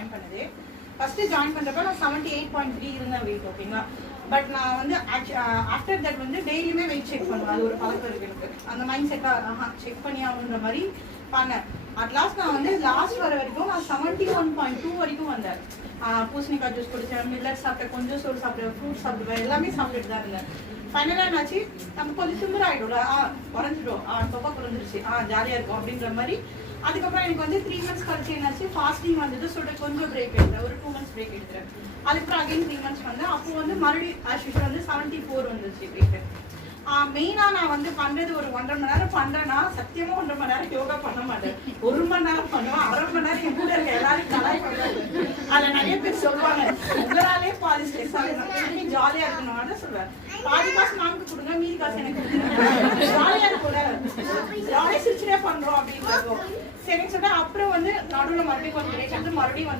Join பண்ணது. First join பண்றப்ப நான் 78.3 இருந்தேன் வெயிட். ஓகேங்களா. பட் நான் வந்து ஆஃப்டர் தட் வந்து டெய்லியுமே வெயிட் செக் பண்ணுவேன். அது ஒரு பழக்கம் இருக்கு எனக்கு. அந்த மைண்ட் செட்டாக செக் பண்ணி ஆகுன்ற மாதிரி பண்ணேன். அட் லாஸ்ட் நான் வந்து லாஸ்ட் வர வரைக்கும் நான் 71.2 வரைக்கும் வந்தேன். பூசணிக்காய் ஜூஸ் குடிச்சேன், மில்லட் சாப்பிட்டேன், கொஞ்சம் சோறு சாப்பிட்டேன், ஃப்ரூட் சாப்பிடுவேன், எல்லாமே சாப்பிட்டுட்டு தான் இருந்தேன். ஃபைனலாக என்னாச்சு, நம்ம கொஞ்சம் திமிர ஆகிடும்ல, குறைஞ்சிடும், தொப்பை குறைஞ்சிருச்சு, ஜாலியாக இருக்கும் அப்படின்ற மாதிரி. அதுக்கப்புறம் எனக்கு வந்து 3 months கழிச்சு என்னாச்சு, ஃபாஸ்டிங் வந்தது. சொல்லிட்டு கொஞ்சம் பிரேக் எடுத்தேன், ஒரு 2 months பிரேக் எடுத்துறேன். அதுக்கப்புறம் அகைன் 3 months வந்தேன். அப்போ வந்து மறுபடியும் ஆஷிஷ் வந்து 74 வந்துச்சு வெயிட். மெயினாக நான் வந்து பண்ணுறது ஒரு 1.5 மணி நேரம் பண்ணுறேன்னா சத்தியமாக 1.5 மணி நேரம் யோகா பண்ண மாட்டேன். 1 மணி நேரம் பண்ணுவேன், 1/2 மணி நேரம் என் கூட இருக்க எல்லாரும் கலாய் பண்ணுறாங்க. அதில் நிறைய பேர் சொல்லுவாங்க, உங்களாலே பாதி ஸ்ட்ரெஸ் ஆகுது, ஜாலியாக இருக்கணும் தான் சொல்லுவேன். பாதி காசு நமக்கு கொடுங்க, மீதி காசு எனக்கு கொடுங்க, ஜாலியாக இருக்கக்கூட, ஜாலியாக சிரிச்சுட்டே பண்ணுறோம் அப்படின்றப்போ சரின்னு சொல்லிட்டு அப்புறம் வந்து நடுவில் மறுபடியும் கொஞ்சம் மறுபடியும்